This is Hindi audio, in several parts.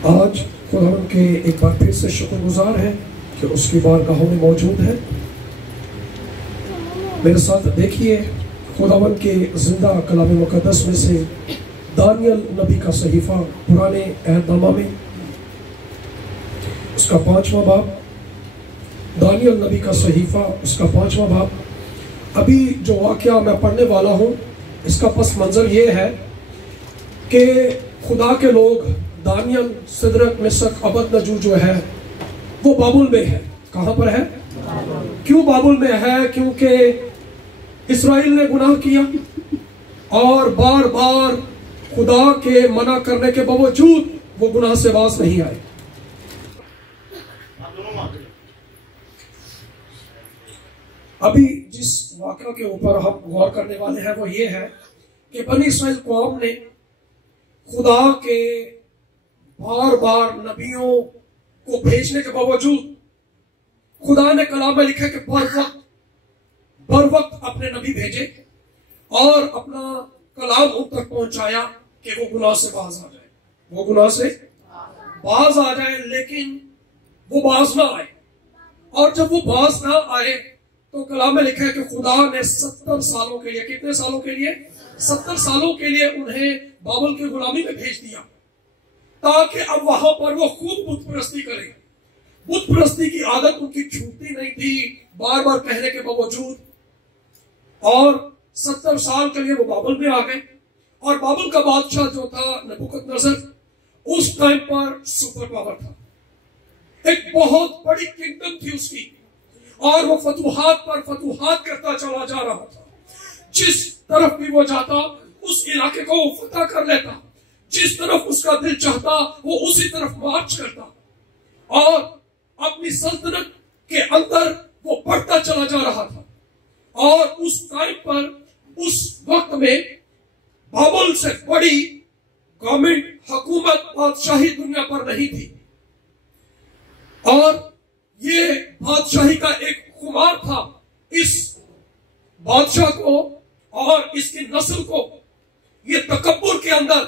आज खुदावन के एक बार फिर से शुक्रगुजार हैं कि उसकी बारगाहों में मौजूद है। मेरे साथ देखिए खुदावन के जिंदा कलाम मुकद्दस में से दानियल नबी का सहीफा पुराने अहदनामा में उसका 5वां बाब, दानियल नबी का सहीफा उसका 5वां बाब। अभी जो वाकया मैं पढ़ने वाला हूं इसका पस मंजर ये है कि खुदा के लोग दानियल, सिदरक, मिशक, अबदनगो जो है वो बाबुल में है। कहां पर है? क्यों बाबुल में है? क्योंकि इस्राएल ने गुनाह किया और बार बार खुदा के मना करने के बावजूद वो गुनाह से बाज नहीं आए। अभी जिस वाक़या के ऊपर हम गौर करने वाले हैं वो ये है कि बनी इस्राएल कौम ने खुदा के बार बार नबियों को भेजने के बावजूद खुदा ने कलाम में लिखा कि बर वक्त अपने नबी भेजे और अपना कलाम उन तक पहुंचाया कि वो गुनाह से बाज आ जाए, वो गुनाह से बाज आ जाए। लेकिन वो बाज ना आए, और जब वो बाज ना आए तो कलाम में लिखा है कि खुदा ने 70 सालों के लिए, कितने सालों के लिए? 70 सालों के लिए उन्हें बाबुल की गुलामी में भेज दिया, ताकि अब वहां पर वो खूब बुत परस्ती करें। बुत परस्ती की आदत उनकी छूटती नहीं थी, बार बार कहने के बावजूद। और 70 साल के लिए वो बाबुल में आ गए। और बाबुल का बादशाह जो था नबूकदनेस्सर, उस टाइम पर सुपर पावर था, एक बहुत बड़ी किंगडम थी उसकी, और वो फतूहात पर फतूहात करता चला जा रहा था। जिस तरफ भी वो जाता उस इलाके को वो फतह कर लेता, जिस तरफ उसका दिल चाहता वो उसी तरफ मार्च करता, और अपनी सल्तनत के अंदर वो बढ़ता चला जा रहा था। और उस टाइम पर, उस वक्त में बाबुल से बड़ी गवर्नमेंट, हुकूमत, बादशाही दुनिया पर नहीं थी। और ये बादशाही का एक खुमार था। इस बादशाह को और इसकी नस्ल को ये तकब्बुर के अंदर,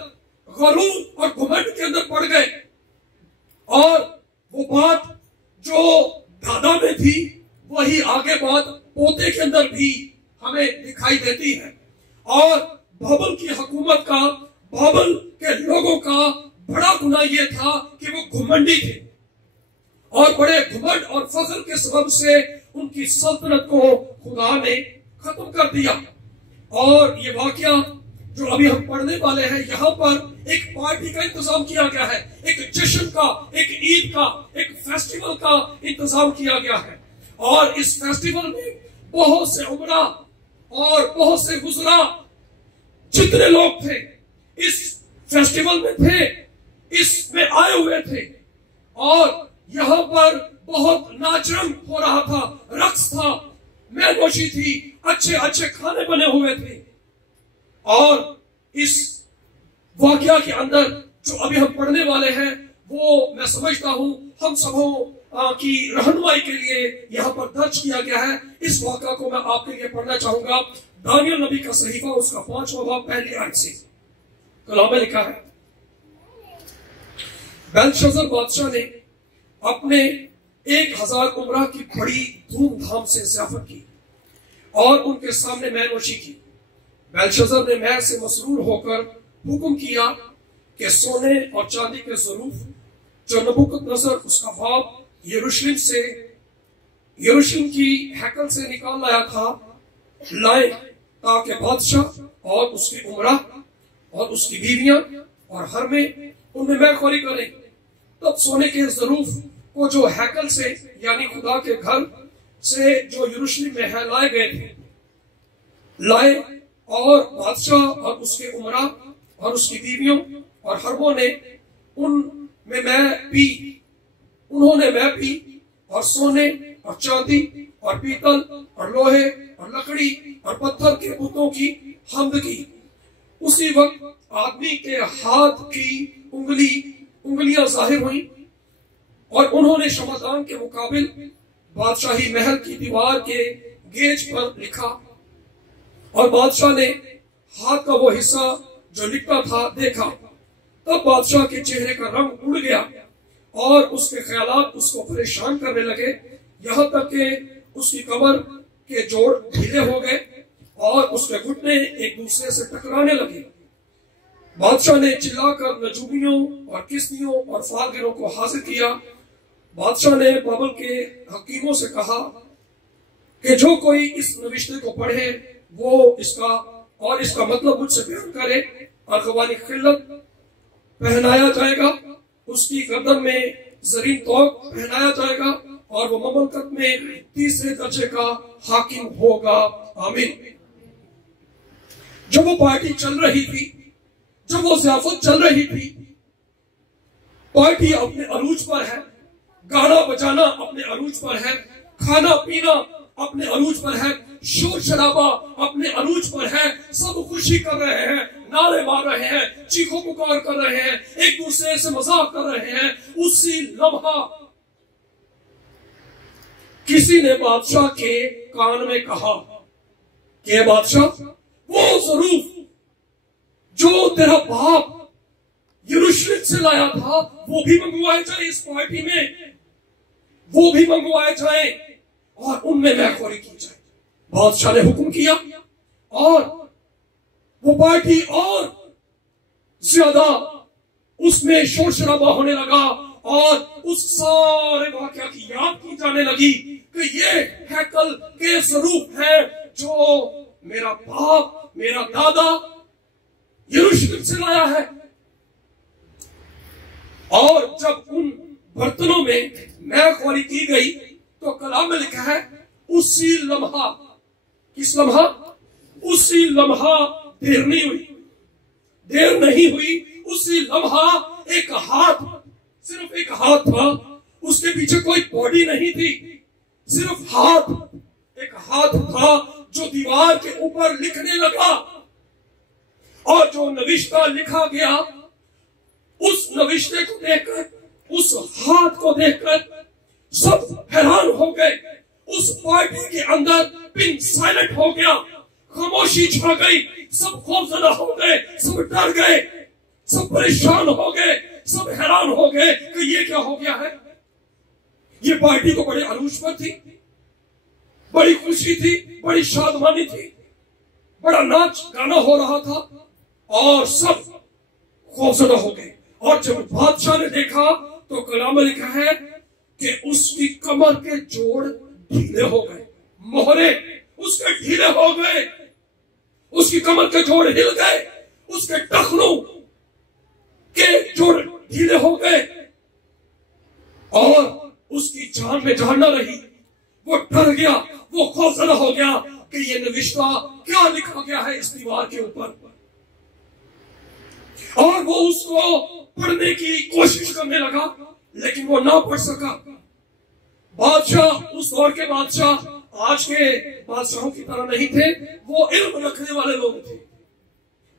गरूर और घमंड के अंदर पड़ गए। और वो बात जो दादा में थी वही आगे बात पोते के अंदर भी हमें दिखाई देती है। और बाबुल की हुकूमत का, बाबुल के लोगों का बड़ा गुनाह ये था कि वो घमंडी थे, और बड़े घमंड और फख्र के सबब से उनकी सल्तनत को खुदा ने खत्म कर दिया। और ये वाकया जो अभी हम पढ़ने वाले हैं, यहाँ पर एक पार्टी का इंतजाम किया गया है, एक जश्न का, एक ईद का, एक फेस्टिवल का इंतजाम किया गया है। और इस फेस्टिवल में बहुत से उमरा और बहुत से गुजरा जितने लोग थे इस फेस्टिवल में थे, इसमें आए हुए थे। और यहाँ पर बहुत नाचरंग हो रहा था, रक्स था, मैनोशी थी, अच्छे अच्छे खाने बने हुए थे। और इस वाकया के अंदर जो अभी हम पढ़ने वाले हैं वो मैं समझता हूं हम सबों की रहनुमाई के लिए यहाँ पर दर्ज किया गया है। इस वाकया को मैं आपके लिए पढ़ना चाहूंगा। दानियल नबी का सहीफा उसका 5वां बाब, पहली आयत से कलाम में लिखा है, बेलशस्सर बादशाह ने अपने 1000 उमरा की बड़ी धूमधाम से ज़ियाफत की और उनके सामने मैनोशी की। बेलशस्सर ने महल से मसरूर होकर हुक्म किया कि सोने और चांदी के ज़रूफ जो नबूकदनेस्सर उसका बाप यरूशलेम की हैकल से निकाल लाया था लाए, ताकि बादशाह और उसकी उमरा और उसकी बीवियां और हर में उनमें मैखोरी करें। तब सोने के ज़रूफ को जो हैकल से यानी खुदा के घर से जो यरूशलेम में है लाए गए थे, लाए, और बादशाह और उसके उमरा और उसकी बीवियों और हरबों ने उन्होंने मैं पी और सोने और चांदी और पीतल और लोहे और लकड़ी और पत्थर के बुतों की हमद की। उसी वक्त आदमी के हाथ की उंगलियां जाहिर हुई और उन्होंने शमदान के मुकाबिल बादशाही महल की दीवार के गेज पर लिखा। और बादशाह ने हाथ का वो हिस्सा जो लिखता था देखा, तब बादशाह के चेहरे का रंग उड़ गया और उसके ख्यालात उसको परेशान करने लगे, यहां तक कि उसकी कमर के जोड़ ढीले हो गए और उसके घुटने एक दूसरे से टकराने लगे। बादशाह ने चिल्लाकर नजूमियों और किस्तियों और फालगिरों को हाजिर किया। बादशाह ने बाबल के हकीमों से कहा कि जो कोई इस नविश्ते को पढ़े वो इसका मतलब मुझसे बयान करे। अरगवानी खिल्लत पहनाया जाएगा, उसकी गर्दन में जरीन तोक पहनाया जाएगा और वो ममलकत में तीसरे दर्जे का हाकिम होगा। आमीन। जब वो पार्टी चल रही थी, जब वो ज़ियाफत चल रही थी, पार्टी अपने अरूज पर है, गाना बजाना अपने अरूज पर है, खाना पीना अपने अरूज पर है, शोर शराबा अपने अरूज पर है। सब खुशी कर रहे हैं, नारे मार रहे हैं, चीखों पुकार कर रहे हैं, एक दूसरे से मजाक कर रहे हैं। उसी लम्हा किसी ने बादशाह के कान में कहा कि बादशाह, वो ज़रूर जो तेरा बाप यरूशलेम से लाया था वो भी मंगवाए जाए, इस पार्टी में वो भी मंगवाए जाए और उनमें मैखोरी की जाए। बादशाह ने हुक्म किया और वो पार्टी और ज्यादा उसमें शोर शराबा होने लगा और उस सारे वाकया की याद की जाने लगी कि ये हैकल के स्वरूप है जो मेरा बाप, मेरा दादा यरूशलेम से लाया है। और जब उन बर्तनों में मैखोरी की गई तो कलाम में लिखा है उसी लम्हा, किस लम्हा? उसी लम्हा देर नहीं हुई, उसी लम्हा एक हाथ, सिर्फ एक हाथ था, उसके पीछे कोई बॉडी नहीं थी, सिर्फ हाथ, एक हाथ था जो दीवार के ऊपर लिखने लगा। और जो नविश्ता लिखा गया, उस नविश्ते को देखकर, उस हाथ को देखकर सब हैरान हो गए। उस पार्टी के अंदर पिन साइलेंट हो गया, खामोशी छा गई, सब खौफजदा हो गए, सब डर गए, सब परेशान हो गए, सब हैरान हो गए कि ये क्या हो गया है। ये पार्टी तो बड़े अरूज पर थी, बड़ी खुशी थी, बड़ी शादमानी थी, बड़ा नाच गाना हो रहा था और सब खौफजदा हो गए। और जब बादशाह ने देखा तो कलाम में लिखा है कि उसकी कमर के जोड़ ढीले हो गए, मोहरे उसके ढीले हो गए, उसकी कमर के जोड़ हिल गए, उसके टखनों के जोड़ ढीले हो गए और उसकी जान में जान न रही। वो डर गया, वो खौफजदा हो गया कि ये नविश्ता क्या लिखा गया है इस दीवार के ऊपर। और वो उसको पढ़ने की कोशिश करने लगा लेकिन वो ना पढ़ सका। बादशाह, उस दौर के बादशाह आज के बादशाहों की तरह नहीं थे, वो इल्म रखने वाले लोग थे।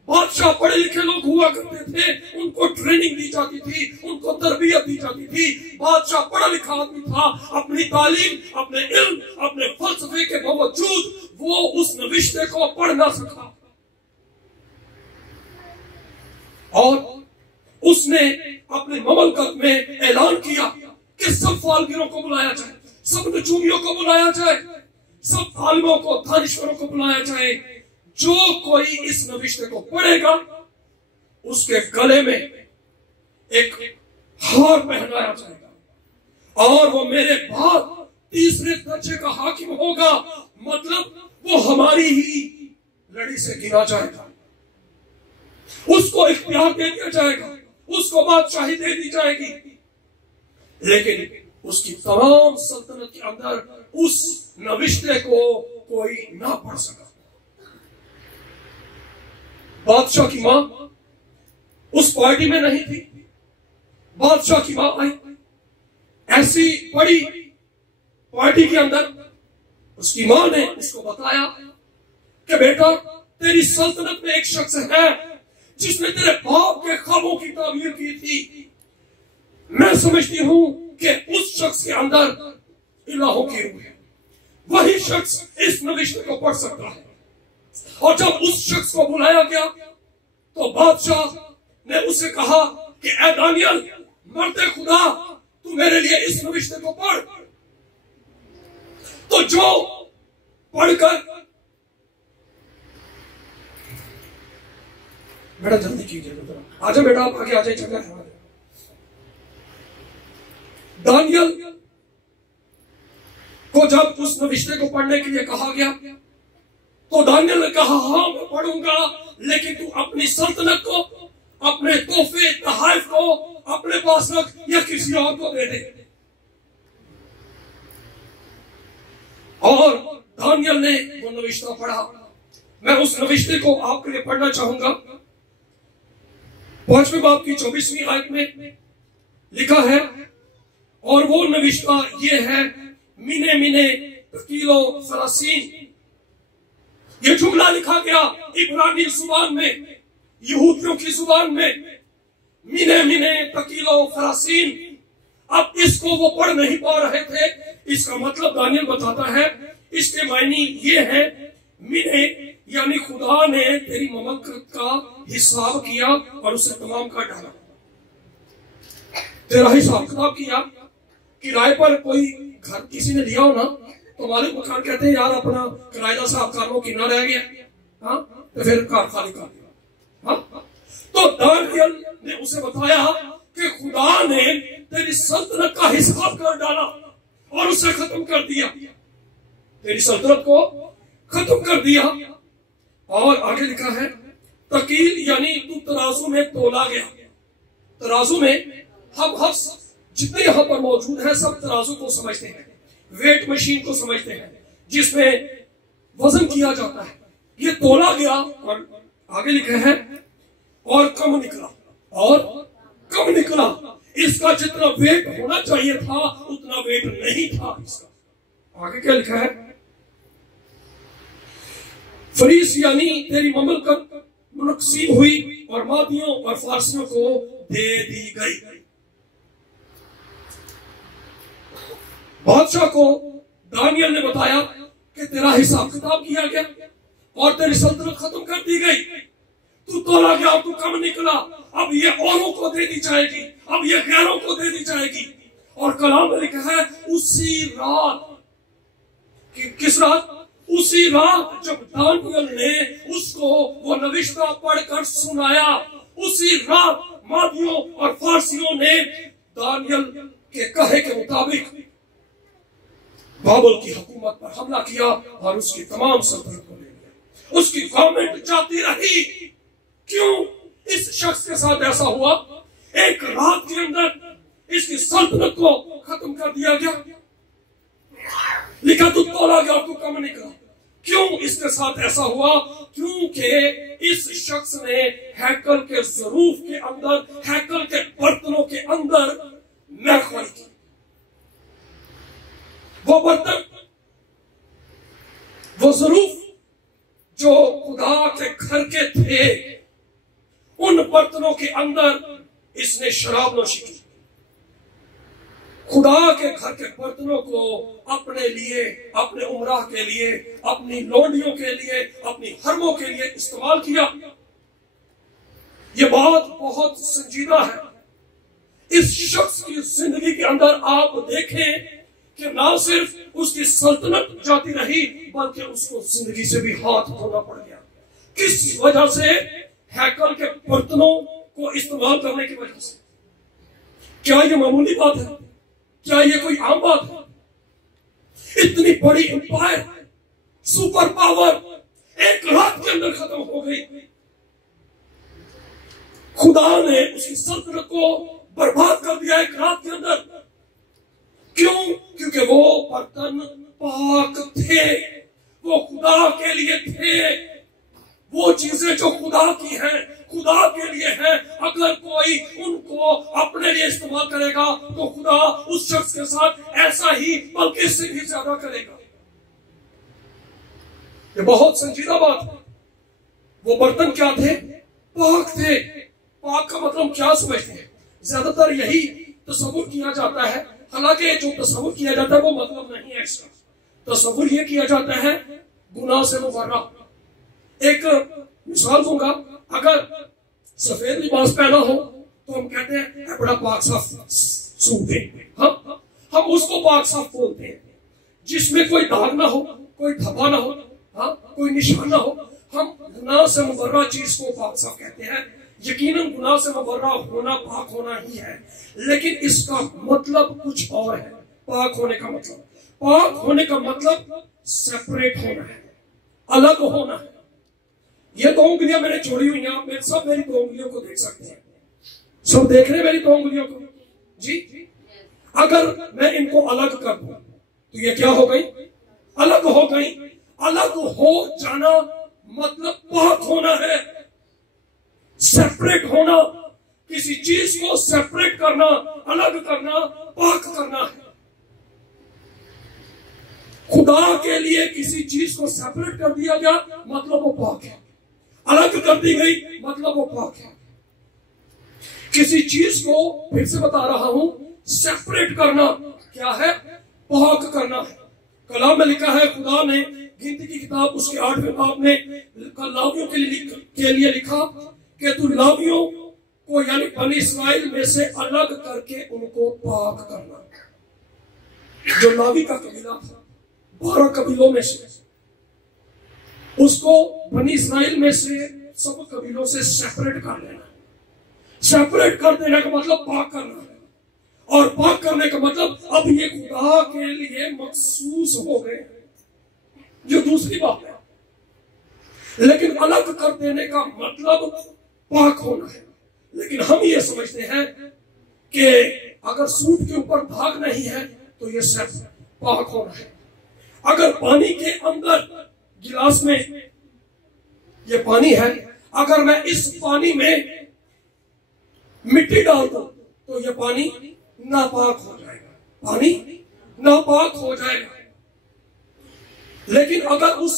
बादशाह पढ़े लिखे लोग हुआ करते थे, उनको ट्रेनिंग दी जाती थी, उनको तरबियत दी जाती थी। बादशाह पढ़ा लिखा आदमी था, अपनी तालीम, अपने इल्म, अपने फलसफे के बावजूद वो उस नविश्ते को पढ़ ना सका। और उसने अपने ममलकत में ऐलान किया कि सब फालगिरों को बुलाया जाए, सब नजूमियों को बुलाया जाए, सब आलिमों को, दानिश्वरों को बुलाया जाए। जो कोई इस नविश्ते को पढ़ेगा उसके गले में एक हार पहनाया जाएगा और वो मेरे बाद तीसरे दर्जे का हाकिम होगा, मतलब वो हमारी ही लड़ी से गिना जाएगा, उसको इख्तियार दे दिया जाएगा, उसको बादशाही दे दी जाएगी। लेकिन उसकी तमाम सल्तनत के अंदर उस नविश्ते को कोई ना पढ़ सका। बादशाह की मां उस पार्टी में नहीं थी। बादशाह की मां आई ऐसी बड़ी पार्टी के अंदर, उसकी मां ने उसको बताया कि बेटा, तेरी सल्तनत में एक शख्स है जिसने तेरे बाप के ख्वाबों की ताबीर की थी। मैं समझती हूं कि उस शख्स के अंदर इलाहों की रूह है, वही शख्स इस नविश्ते को पढ़ सकता है। और जब उस शख्स को बुलाया गया तो बादशाह ने उससे कहा कि ए दानियल, मर्दे खुदा, तू मेरे लिए इस नविश्ते को पढ़। तो जो पढ़कर, बेटा जल्दी कीजिए, आजा बेटा, आप आगे आ जाए, जगह है। दानियल को जब उस नविश्ते को पढ़ने के लिए कहा गया तो दानियल ने कहा, हाँ मैं पढ़ूंगा, लेकिन तू अपनी सल्तनत को, अपने तोहफे तहाइफ को अपने पास रख या किसी और को दे दे। और दानियल ने वो नविश्ता पढ़ा। मैं उस नविश्ते को आपके लिए पढ़ना चाहूंगा। 5वें बाब की 24वीं आयत में लिखा है, और वो नविश्ता ये है, मिने मिने किलो फरासीन। ये जुमला लिखा गया इब्रानी जुबान में, यहूदियों की जुबान में, मिने मिने तकीलो फरासीन। अब इसको वो पढ़ नहीं पा रहे थे। इसका मतलब दानियल बताता है, इसके मायने ये है, मिने यानी खुदा ने तेरी ममलकत का हिसाब किया और उसे तमाम कर डाला। तेरा हिसाब किताब किया। किराए पर कोई घर किसी ने लिया हो ना, तो मालिक मकान कहते हैं, यार अपना किराएदार साहब कार कितना रह गया, हाँ, तो फिर कार खाली कर दिया। हाँ? तो दानियल ने उसे बताया कि खुदा ने तेरी सल्तनत का हिसाब कर डाला और उसे खत्म कर दिया, तेरी सल्तनत को खत्म कर दिया। और आगे लिखा है, तकील यानी तू तराजू में तोला गया। तराजू में हम जितने यहां पर मौजूद हैं सब तराजू को समझते हैं, वेट मशीन को समझते हैं, जिसमें वजन किया जाता है। ये तोला गया और आगे लिखा है, और कम निकला, और कम निकला। इसका जितना वेट होना चाहिए था उतना वेट नहीं था इसका। आगे क्या लिखा है, फरीस यानी तेरी ममलकत मुनक्सीम हुई और मादियों और फारसियों को दे दी गई। बादशाह को दानियल ने बताया कि तेरा हिसाब किताब किया गया और तेरी सल्तनत खत्म कर दी गई। तू तोला गया, तू कम निकला, अब ये औरों को दे दी जाएगी, अब ये गैरों को दे दी जाएगी। और कलाम में लिखा है, उसी रात, किस रात? उसी रात जब दानियल ने उसको वो नविश्ता पढ़कर सुनाया, उसी रात मादियों और फारसियों ने दानियल के कहे के मुताबिक बाबल की हुकूमत पर हमला किया और उसकी तमाम सल्तनत को ले लिया। उसकी गवर्नमेंट जाती रही। क्यों इस शख्स के साथ ऐसा हुआ? एक रात के अंदर इसकी सल्तनत को खत्म कर दिया गया। लिखा तू तोला गया, तू कम निकला। क्यों इसके साथ ऐसा हुआ? क्योंकि इस शख्स ने हैकल के ज़रूफ के अंदर, हैकल के बर्तनों के अंदर मैख़वारी की। वो बर्तन, वो ज़रूफ जो खुदा के घर के थे, उन बर्तनों के अंदर इसने शराब नोशी की। खुदा के घर के बर्तनों को अपने लिए, अपने उमराह के लिए, अपनी लोंडियों के लिए, अपनी हरमों के लिए इस्तेमाल किया। यह बात बहुत संजीदा है। इस शख्स की जिंदगी के अंदर आप देखें कि ना सिर्फ उसकी सल्तनत जाती रही, बल्कि उसको जिंदगी से भी हाथ धोना पड़ गया। किस वजह से? हैकल के बर्तनों को इस्तेमाल करने की वजह से। क्या यह मामूली बात है? क्या यह कोई आम बात है? इतनी बड़ी एम्पायर, सुपर पावर एक रात के अंदर खत्म हो गई। खुदा ने उसकी सल्तनत को बर्बाद कर दिया एक रात के अंदर। क्यों? क्योंकि वो बर्तन पाक थे, वो खुदा के लिए थे। वो चीजें जो खुदा की हैं, खुदा के लिए हैं। अगर कोई उनको अपने लिए इस्तेमाल करेगा तो खुदा उस शख्स के साथ ऐसा ही, बल्कि इससे भी ज्यादा करेगा। ये बहुत संजीदा बात है। वो बर्तन क्या थे? पाक थे। पाक का मतलब क्या समझते हैं? ज्यादातर यही तस्वुर किया जाता है, हालांकि जो तस्वुर किया जाता है वो मतलब नहीं है इसका। तस्वुर ये किया जाता है गुनाह से मुबर्रा। एक मिसाल दूंगा, अगर सफेद लिबास पहना हो तो हम कहते हैं बड़ा पाक साफ सूट है, हम उसको पाक साफ बोलते हैं। जिसमें कोई दाग ना हो, कोई धब्बा ना हो, कोई निशान ना हो, हम गुनाह से मुबर्रा चीज को पाक साफ कहते हैं। यकीनन गुनाह से मुबर्रा होना पाक होना ही है, लेकिन इसका मतलब कुछ और है। पाक होने का मतलब सेपरेट होना है, अलग होना है। ये दो उंगलियां मैंने छोड़ी हुई हैं, आप सब मेरी दो उंगलियों को देख सकते हैं, सब देख रहे हैं मेरी दो उंगलियों को जी। अगर मैं इनको अलग कर दूं तो ये क्या हो गई? अलग हो गई। अलग हो जाना मतलब पाक होना है, सेपरेट होना। किसी चीज को सेपरेट करना, अलग करना, पाक करना है। खुदा के लिए किसी चीज को सेपरेट कर दिया गया मतलब वो पाक है, अलग कर दी गई मतलब वो पाक है। किसी चीज को, फिर से बता रहा हूं, सेपरेट करना क्या है? पाक करना है। कलाम में लिखा है, खुदा ने गिनती की किताब उसके 8वें बाब में लावियों के लिए लिखा कि तू लावियों को यानी बनी इस्राएल में से अलग करके उनको पाक करना। जो लावी का कबीला था 12 कबीलों में से, उसको बनी इस्राएल में से सब कबीलों से सेपरेट कर लेना। सेपरेट कर देने का मतलब पाक करना है, और पाक करने का मतलब अब ये खुदा के लिए मखसूस हो गए, जो दूसरी बात है। लेकिन अलग कर देने का मतलब पाक होना है। लेकिन हम ये समझते हैं कि अगर सूट के ऊपर दाग नहीं है तो ये सिर्फ पाक होना है। अगर पानी के अंदर गिलास में ये पानी है, अगर मैं इस पानी में मिट्टी डाल दूं तो ये पानी नापाक हो जाएगा, पानी नापाक हो जाएगा। लेकिन अगर उस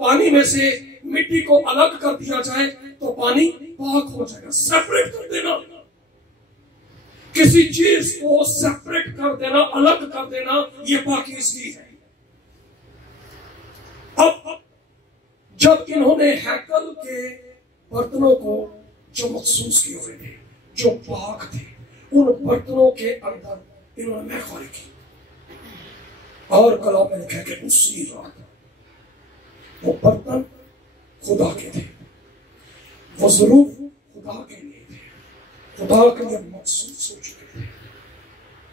पानी में से मिट्टी को अलग कर दिया जाए तो पानी पाक हो जाएगा। सेपरेट कर देना, किसी चीज को सेपरेट कर देना, अलग कर देना, ये पाकीज़गी है। अब जब इन्होंने हैकल के बर्तनों को जो मखसूस किए हुए थे, जो पाक थे, उन बर्तनों के अंदर इन्होंने मैखारी की, और कलाम में लिखा कि उसी रात वो बर्तन खुदा के थे, वो जरूर खुदा के लिए थे, खुदा के लिए मखसूस हो चुके थे।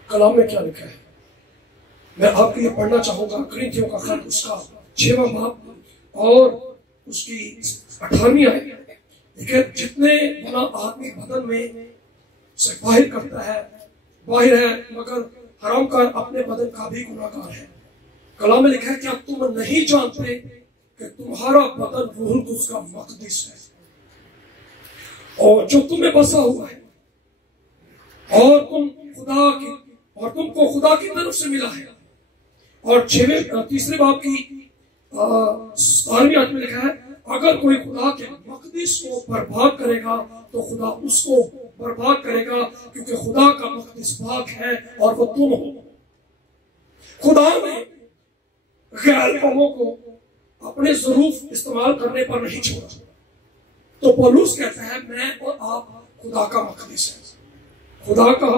कलाम में क्या लिखा है, मैं आपके लिए पढ़ना चाहूंगा। कुरिन्थियों का खत उसका 6वां बाब और उसकी 18वीं आयत। देखिए, जितने बड़ा आदमी बदन में से बाहर करता है, बाहर है, मगर हराम का अपने बदन का भी गुनाहगार है। कलाम में लिखा है कि अब तुम नहीं जानते कि तुम्हारा बदन रूहुल कुद्स का मक़दिस है, और जो तुम्हें बसा हुआ है, और तुमको खुदा की तरफ से मिला है। और 3 बाब की 17वीं आयत में लिखा है, अगर कोई खुदा के मक़दिस को बर्बाद करेगा तो खुदा उसको बर्बाद करेगा, क्योंकि खुदा का मक़दिस पाक है और वो तुम हो। खुदा ने गैर कौमों को अपने ज़रूफ इस्तेमाल करने पर नहीं छोड़ा। तो पौलुस कहता है, मैं और आप खुदा का मक़दिस है, खुदा का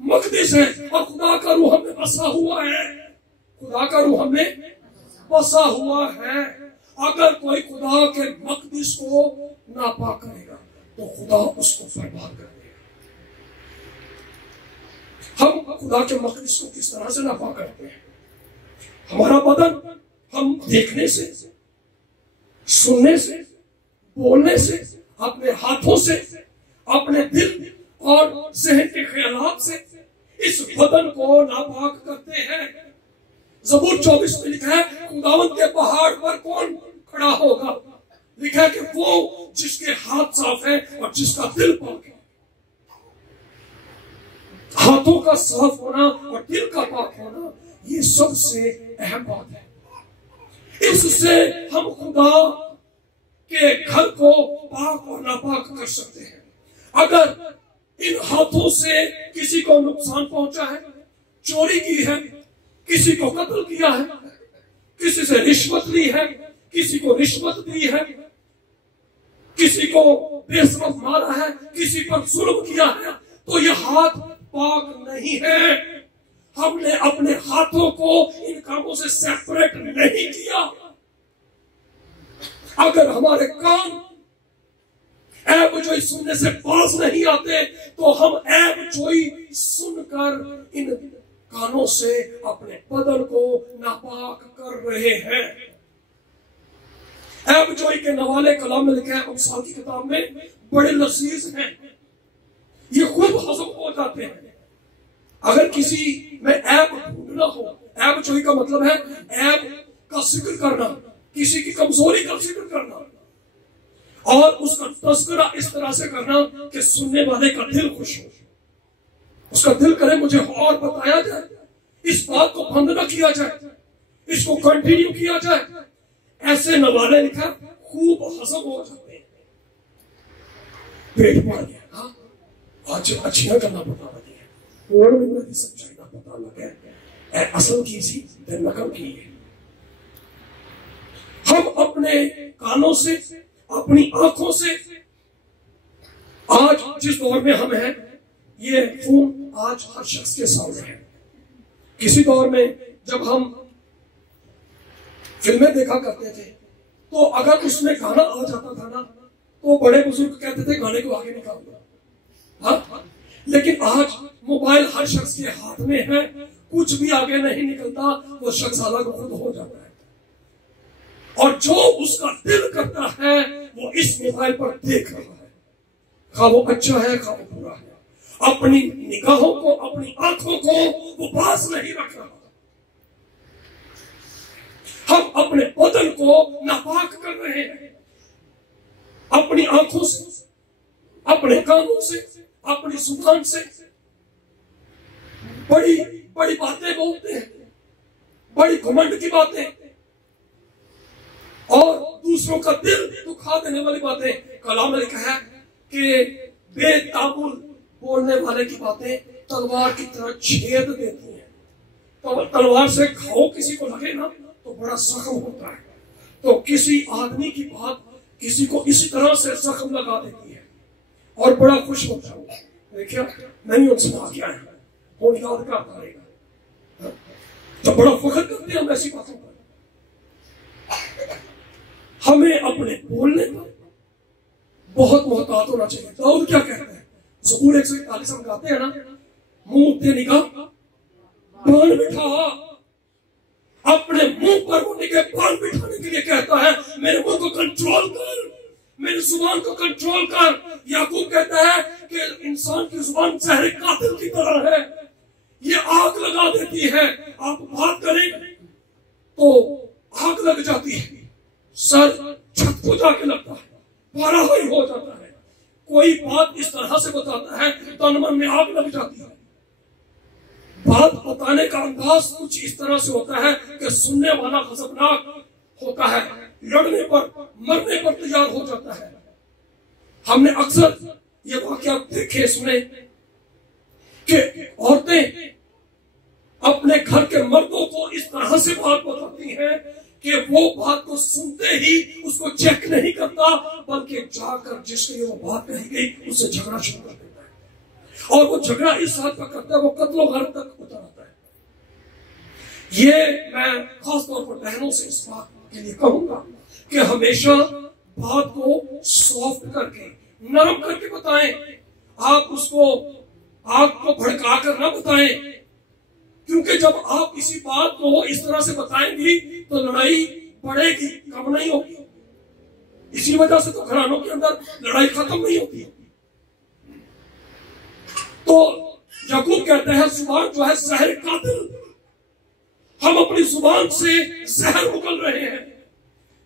मक़दिस है, और खुदा का रूह हमें बसा हुआ है, खुदा का रूह हमें बसा हुआ है। अगर कोई खुदा के मक़दिस को नापाक करेगा तो खुदा उसको बर्बाद कर देगा। हम खुदा के मक़दिस को किस तरह से नापाक करते हैं? हमारा बदन हम देखने से, सुनने से, बोलने से, अपने हाथों से, अपने दिल और ज़हन के ख्यालात से इस बदन को नापाक करते हैं। ज़बूर 24 में लिखा है, खुदावंद के पहाड़ पर कौन खड़ा होगा? लिखा है कि वो जिसके हाथ साफ है और जिसका दिल पाक है। हाथों का साफ होना और दिल का पाक होना, ये सबसे अहम बात है। इससे हम खुदा के घर को पाक और नापाक कर सकते हैं। अगर इन हाथों से किसी को नुकसान पहुंचा है, चोरी की है, किसी को कत्ल किया है, किसी से रिश्वत ली है, किसी को रिश्वत दी है, किसी को बेसबब मारा है, किसी पर जुल्म किया है, तो ये हाथ पाक नहीं है। हमने अपने हाथों को इन कामों से सेपरेट नहीं किया। अगर हमारे कान ऐब जोई सुनने से बाज नहीं आते, तो हम ऐब जोई सुनकर इन कानों से अपने बदन को नापाक कर रहे हैं। ऐब जोई के नवाले कलाम में लिखा है अमसाल की किताब में, बड़े लजीज हैं, ये खूब हजम हो जाते हैं। अगर किसी में ऐब ढूंढना हो, ऐब जोई का मतलब है ऐब का जिक्र करना, किसी की कमजोरी का जिक्र करना और उसका तस्करा इस तरह से करना कि सुनने वाले का दिल खुश हो, उसका दिल करे मुझे और बताया जाए, इस बात को बंद न किया जाए, इसको कंटिन्यू किया जाए। ऐसे नवाले लिखा खूब हजम हो जाते हैं। पेट भर गया, हाँ आज अच्छियां करना पता लगे और मेरी सच्चाई का पता लगे, असल की सी नकल की है। हम अपने कानों से, अपनी आंखों से, आज जिस दौर में हम हैं, ये फोन आज हर शख्स के सामने है। किसी दौर में जब हम फिल्में देखा करते थे, तो अगर उसमें गाना आ जाता था ना, तो बड़े बुजुर्ग कहते थे गाने को आगे निकाल दो। हाँ, लेकिन आज मोबाइल हर शख्स के हाथ में है, कुछ भी आगे नहीं निकलता, वो शख्स अलग खुद हो जाता है और जो उसका दिल करता है वो इस मोबाइल पर देख रहा है, खा वो अच्छा है खा वो बुरा है। अपनी निगाहों को, अपनी आंखों को वो पास नहीं रख रहा। हम अपने बदन को नापाक कर रहे हैं, अपनी आंखों से, अपने कानों से, अपनी जुबान से बड़ी बड़ी बातें बोलते हैं, बड़ी घमंड की बातें और दूसरों का दिल दुखा देने वाली बातें। कलाम में लिखा है कि बेताबुल बोलने वाले की बातें तलवार की तरह छेद देती हैं। तो तलवार से घाव किसी को लगे ना तो बड़ा जख्म होता है, तो किसी आदमी की बात किसी को इसी तरह से जख्म लगा देती है और बड़ा खुश होता है। देखिए नहीं उनसे आ गया है, कौन याद कर पाएगा, तो बड़ा फख्र करते हैं हम ऐसी बातों पर। हमें अपने बोलने पर बहुत मोहतात होना चाहिए। दाऊद क्या कहते हैं, ज़बूर 141 हम गाते हैं ना, मुंह ते निगाह बाण बिठा, अपने मुंह पर वो निगाह बाण बिठाने के लिए कहता है मेरे मुंह को कंट्रोल कर, मेरी जुबान को कंट्रोल कर। याकूब कहता है कि इंसान की जुबान जहर कातिल की तरह है, ये आग लगा देती है। आप बात करें तो आग लग जाती है, सर छत को जाके लगता है, पारा ही हो जाता है। कोई बात इस तरह से बताता है तन मन में आग लग जाती है। बात बताने का अंदाज कुछ इस तरह से होता है कि सुनने वाला खतरनाक होता है, लड़ने पर मरने पर तैयार हो जाता है। हमने अक्सर ये वाकया देखे सुने कि औरतें अपने घर के मर्दों को इस तरह से बात बताती हैं कि वो बात को सुनते ही उसको चेक नहीं करता, बल्कि जाकर जिसके लिए वो बात कही गई उससे झगड़ा शुरू कर देता है और वो झगड़ा इस हद तक करता है वो कत्लो घर तक उतर आता है। ये मैं खास तौर पर बहनों से इस बात के लिए कहूंगा कि हमेशा बात को सॉफ्ट करके, नरम करके बताएं। आप उसको आग को भड़का कर ना बताएं, क्योंकि जब आप किसी बात को इस तरह से बताएंगी तो लड़ाई बढ़ेगी, कम नहीं होगी। इसी वजह से तो घरानों के अंदर लड़ाई खत्म नहीं होती। तो याकूब कहते हैं जुबान जो है जहर कातिल, हम अपनी जुबान से जहर उगल रहे हैं।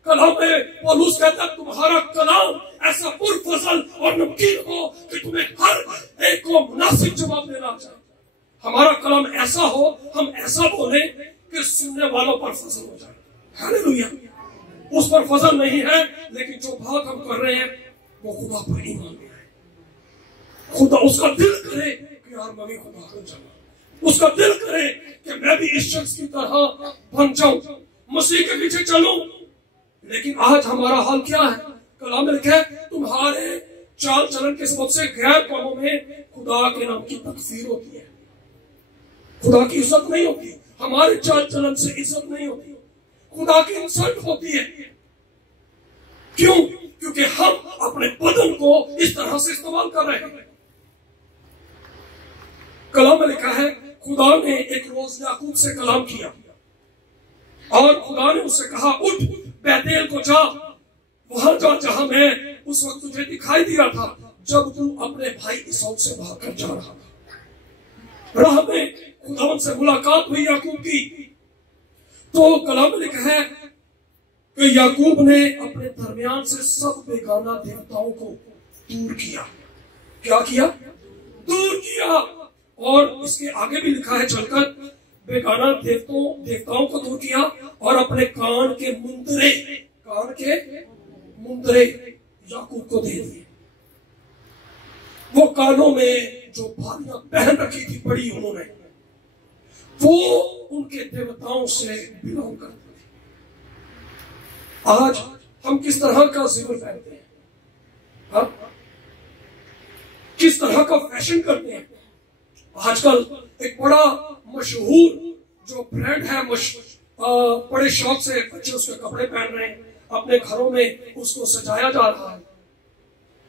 कलाम में पौलुस कहता है तुम्हारा कलाम ऐसा पुरफजल और नमकीन हो कि तुम्हें हर एक को मुनासिब जवाब देना चाहिए। हमारा कलाम ऐसा हो, हम ऐसा बोले कि सुनने वालों पर फजल हो जाए। हालेलुया। उस पर फजल नहीं है, लेकिन जो बात हम कर रहे हैं वो खुदा पर ईमान में है। खुदा उसका दिल करे कि यार मैं भी खुदा को जानूं, उसका दिल करे कि मैं भी इस शख्स की तरह बन जाऊं, मसीह के पीछे चलूं। लेकिन आज हमारा हाल क्या है? कलाम में लिखा है तुम्हारे चाल चलन के सबब से गैर कौमों में खुदा के नाम की तकफीर होती है, खुदा की इज्जत नहीं होती, हमारे चाल चलन से इज्जत नहीं होती, खुदा की इंसल्ट होती है। क्यों? क्योंकि हम अपने बदन को इस तरह से इस्तेमाल कर रहे हैं। कलाम में लिखा है खुदा ने एक रोज याकूब से कलाम किया और खुदा ने उससे कहा उठ बैतेल को जा, वहां जा जहां मैं उस वक्त तुझे दिखाई दिया था जब तू अपने भाई इसौ से भागकर जा रहा था। राह में खुदावंद से मुलाकात हुई याकूब की। तो कलाम में लिखा है कि याकूब ने अपने दरमियान से सब बेगाना देवताओं को दूर किया। क्या किया? दूर किया। और इसके आगे भी लिखा है चलकर बेगाना देवताओं को दूर किया और अपने कान के मुंदरे याकूब को दे दिए। वो कानों में जो बालियां पहन रखी थी बड़ी उन्होंने, वो उनके देवताओं से बिलोंग करते थे। आज हम किस तरह का जेवर पहनते हैं, हाँ? किस तरह का फैशन करते हैं। आजकल एक बड़ा मशहूर जो ब्रांड है, बड़े शौक से बच्चे उसके कपड़े पहन रहे हैं, अपने घरों में उसको सजाया जा रहा है।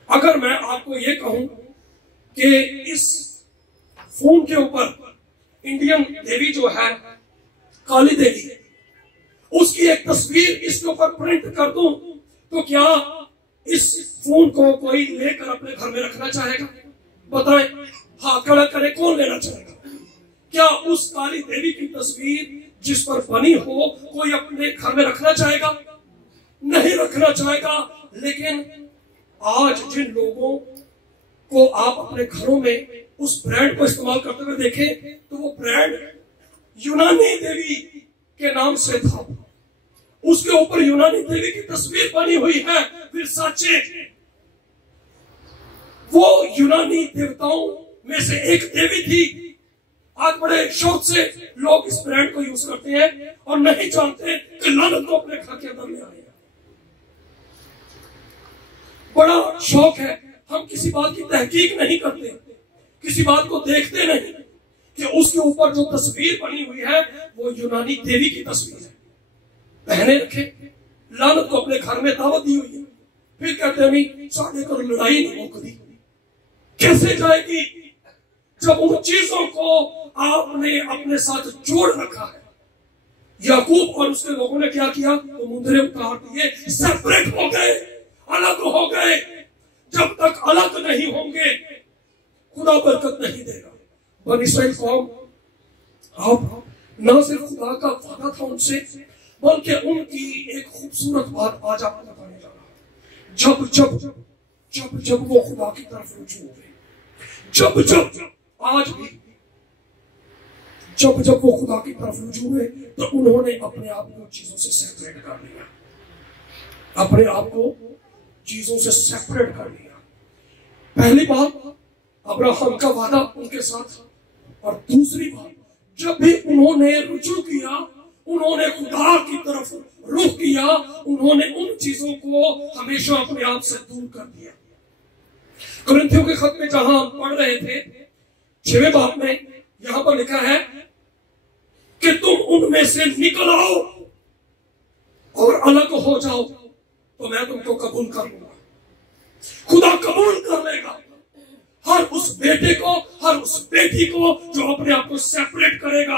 अगर मैं आपको ये कहूं कि इस फोन के ऊपर इंडियन देवी जो है काली देवी, उसकी एक तस्वीर इसके ऊपर प्रिंट कर दूं, तो क्या इस फोन को कोई लेकर अपने घर में रखना चाहेगा? बताएं, हाथ खड़ा करे, कौन लेना चाहेगा? क्या उस काली देवी की तस्वीर जिस पर बनी हो कोई अपने घर में रखना चाहेगा? नहीं रखना चाहेगा। लेकिन आज जिन लोगों को आप अपने घरों में उस ब्रांड को इस्तेमाल करते हुए देखें तो वो ब्रांड यूनानी देवी के नाम से था, उसके ऊपर यूनानी देवी की तस्वीर बनी हुई है। फिर साचे वो यूनानी देवताओं में से एक देवी थी। आज बड़े शौक से लोग इस ब्रांड को यूज करते हैं और नहीं जानते कि लानत को अपने घर के अंदर ले आए। बड़ा शौक है, हम किसी बात की तहकीक नहीं करते, किसी बात को देखते नहीं कि उसके ऊपर जो तस्वीर बनी हुई है वो यूनानी देवी की तस्वीर है। पहने रखे, लानत को अपने घर में दावत दी हुई है, फिर कहते नहीं साढ़े को लड़ाई नहीं मुकदी। कैसे जाएगी जब उन चीजों को आपने अपने साथ जोड़ रखा है। याकूब और उसके लोगों ने क्या किया? तो मुंदरे उतार दिए, सेपरेट हो गए, अलग हो गए। जब तक अलग नहीं होंगे खुदा बरकत नहीं देगा। बनी इस्राएल कौम, अब न सिर्फ खुदा का वादा था उनसे, बल्कि उनकी एक खूबसूरत बात आज आपको बताने जा रहा है। जब जब जब जब वो खुदा की तरफ रुजू हुए, जब जब आज भी जब जब वो खुदा की तरफ रुजू हुए तो उन्होंने अपने आप को चीजों से सेपरेट कर लिया, अपने आप को चीजों से सेपरेट कर लिया। पहली बात अब्राहम का वादा उनके साथ, और दूसरी बात जब भी उन्होंने रुजू किया, उन्होंने खुदा की तरफ रुख किया, उन्होंने उन चीजों को हमेशा अपने आप से दूर कर दिया। कुरिन्थियों के खत में जहां हम पढ़ रहे थे 6वें बाब में यहां पर लिखा है कि तुम उनमें से निकल आओ और अलग हो जाओ तो मैं तुमको कबूल कर लूंगा। खुदा कबूल कर लेगा हर उस बेटे को, हर उस बेटी को जो अपने आप को सेपरेट करेगा,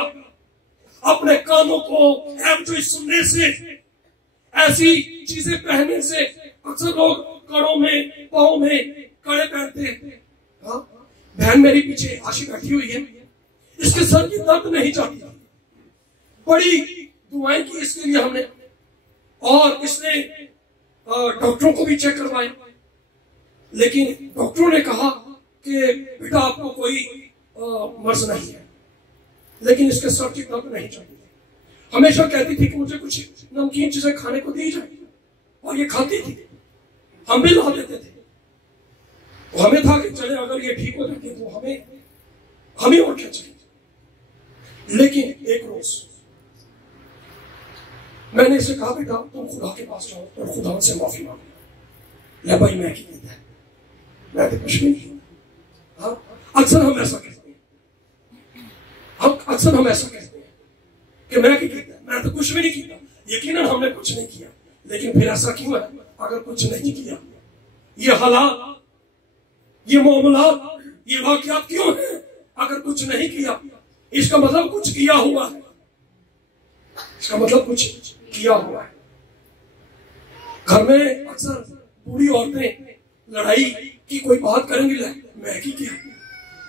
अपने कानों को एवं सुनने से, ऐसी चीजें पहनने से। अक्सर लोग कड़ों में, पाँव में कड़े पहनते हैं। हाँ, बहन मेरी पीछे आशी बैठी हुई है, इसके सर की दर्द नहीं जाती, बड़ी दुआएं की इसके लिए हमने, और इसने डॉक्टरों को भी चेक करवाया, लेकिन डॉक्टरों ने कहा कि बेटा आपको कोई मर्ज नहीं है, लेकिन इसके सर की दर्द नहीं जाती। हमेशा कहती थी कि मुझे कुछ नमकीन चीजें खाने को दी जाए, और ये खाती थी, हम भी ला देते थे। तो हमें था कि चले अगर ये ठीक हो जाती तो हमें और क्या चाहिए। लेकिन एक रोज मैंने इसे कहा बेटा तुम खुदा के पास जाओ और खुदा से माफी मांगो। ले भाई मैं की कहता है, मैं तो कुछ भी नहीं। हाँ, अक्सर हम ऐसा कहते हैं, अक्सर हम ऐसा कहते हैं कि मैं की कहता है, मैं तो कुछ भी नहीं किया। यकीनन हमने कुछ नहीं किया, लेकिन फिर ऐसा क्यों है? अगर कुछ नहीं किया, ये हालात, ये मामलात, ये वाकयात क्यों है? अगर कुछ नहीं किया, इसका मतलब कुछ किया हुआ है, इसका मतलब कुछ किया हुआ है। घर में अक्सर बूढ़ी औरतें लड़ाई की कोई बात करेंगी, मैं की किया,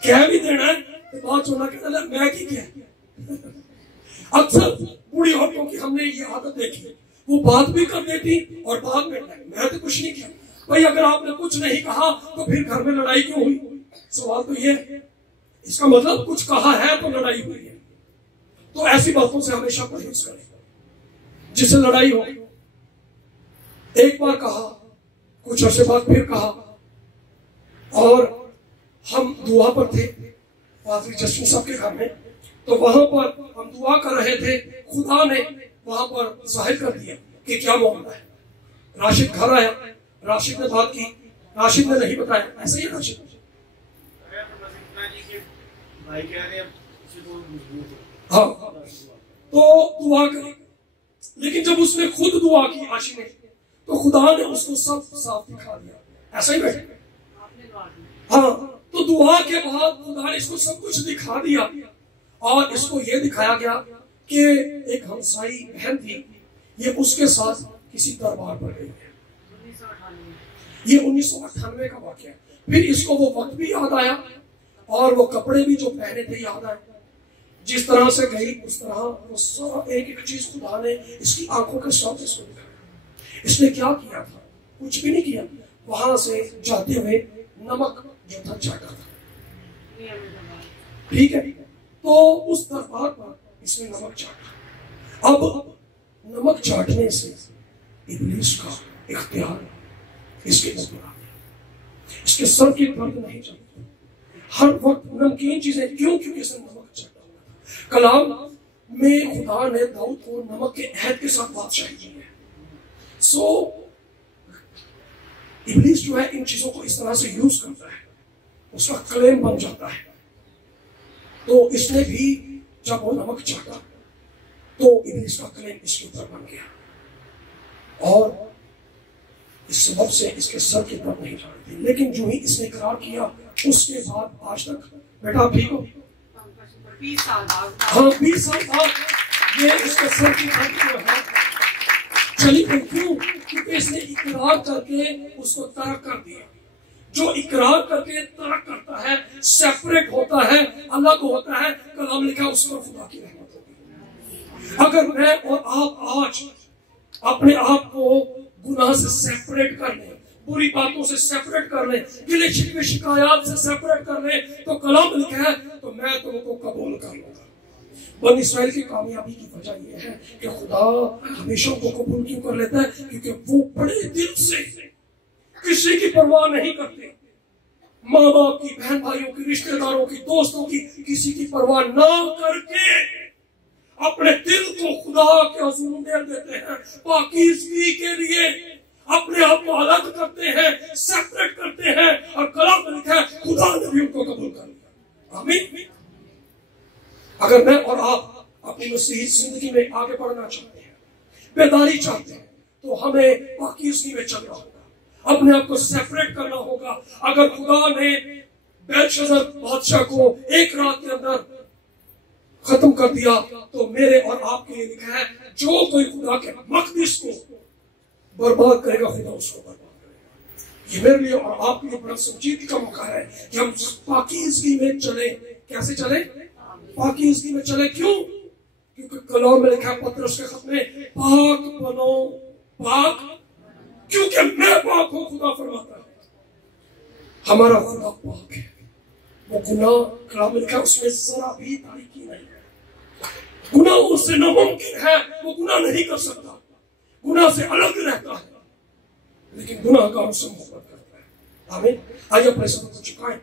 कह भी देना है तो बात सुनना कहना मैं की किया। अक्सर बूढ़ी औरतों की हमने ये आदत देखी, वो बात भी कर देती और बाद में मैं तो कुछ नहीं किया। भाई अगर आपने कुछ नहीं कहा तो फिर घर में लड़ाई क्यों हुई? सवाल तो ये है, इसका मतलब कुछ कहा है तो लड़ाई हुई है। तो ऐसी बातों से हमेशा परहेज करें जिससे लड़ाई हो। एक बार कहा, कुछ अर्से बाद फिर कहा, और हम दुआ पर थे पादरी जस्टिन साहब के घर में, तो वहां पर हम दुआ कर रहे थे, खुदा ने वहां पर जाहिर कर दिया कि क्या मामला है। राशिद घर आया, राशिद ने बात की, राशिद ने नहीं बताया, ऐसा ही राशिद हाँ तो दुआ करी, लेकिन जब उसने खुद दुआ की आशी ने, तो खुदा ने उसको सब साफ दिखा दिया। ऐसा ही बैठे हाँ, तो दुआ के बाद खुदा ने इसको सब कुछ दिखा दिया, और इसको ये दिखाया गया कि एक हमसाई बहन थी, ये उसके साथ किसी दरबार पर गई है। ये 1998 का वाकया है। फिर इसको वो वक्त भी याद आया और वो कपड़े भी जो पहने थे याद आए। जिस तरह से गई उस तरह वो सारा एक एक चीज खुदा ने इसकी आंखों के साथ इसको दिखाया। इसने क्या किया था? कुछ भी नहीं किया। वहां से जाते हुए नमक जो था चाटा था, ठीक है, तो उस दरबार पर इसने नमक चाटा। अब नमक चाटने से इब्लीस का इख्तियार इसके ऊपर आ गया। इसके सर की दर्द नहीं चलती, हर वक्त नमकीन चीजें, क्यों? क्योंकि इसने नमक चाटा हुआ। कलाम में खुदा ने दाऊद को नमक के अहद के साथ बादशाही दी है। सो इब्लीस जो है इन चीजों को इस तरह से यूज करता है, उसका क्लेम बन जाता है। तो इसने भी जब वो नमक चाटा तो इब्लीस का क्लेम इसके ऊपर बन गया, और इस सबब से इसके सर की तरफ नहीं जानती। लेकिन जो ही इसने इकरार किया उसके बाद आज तक, बेटा ठीक हो, 20 साल बाद, हाँ 20 साल बाद ये इसके सर की तरफ है चली गई। क्यों? क्योंकि इसने इकरार करके उसको तर्क कर दिया। जो इकरार करके तर्क करता है, सेपरेट होता है, अलग होता है, कलाम लिखा उस पर खुदा की रहमत होगी। अगर मैं और आप आज अपने आप को गुनाह से सेपरेट कर लें, बुरी बातों से सेपरेट कर लें, गिले शिकवे शिकायत से सेपरेट कर लें, तो कलाम लिखा है तो मैं तुमको कबूल कर लूंगा। बनी इस्राइल की कामयाबी की वजह यह है कि खुदा हमेशा को कबूल क्यों कर लेता है? क्योंकि वो बड़े दिल से किसी की परवाह नहीं करते। माँ बाप की, बहन भाइयों की, रिश्तेदारों की, दोस्तों की, किसी की परवाह ना करके अपने दिल को खुदा के हुजूर में देते हैं, पाकीज़गी के लिए अपने आप को अलग करते हैं, सेपरेट करते हैं, और कलाम में लिखा है खुदा ने भी उनको कबूल कर लिया। आमीन। अगर मैं और आप अपनी मसीही जिंदगी में आगे बढ़ना चाहते हैं, बेदारी चाहते हैं, तो हमें पाकीज़गी में चलना होगा, अपने आप को सेपरेट करना होगा। अगर खुदा ने बेलशस्सर बादशाह को एक रात के अंदर खत्म कर दिया, तो मेरे और आपके लिए लिखा है जो कोई खुदा के मक़दस को बर्बाद करेगा, खुदा उसको बर्बाद करेगा। ये मेरे लिए और आपके लिए बड़ा संजीदगी का मौका है कि हम पाकीज़गी में चले। कैसे चले? पाकीज़गी में चले। क्यों? क्योंकि कलाम में लिखा है पतरस के खत में, पाक बनो, पाक क्योंकि मैं पाक हूं, खुदा फरमाता है। हमारा खुदा पाक है। वो गुनाह, कलाम में लिखा है उसमें जरा भी तारीकी नहीं है। गुनाह उससे नामुमकिन है, वो गुनाह नहीं कर सकता, गुनाह से अलग रहता है, लेकिन गुनाहगारों से मोहब्बत करता है। आमीन। आइए अपने सब को झुकाएं।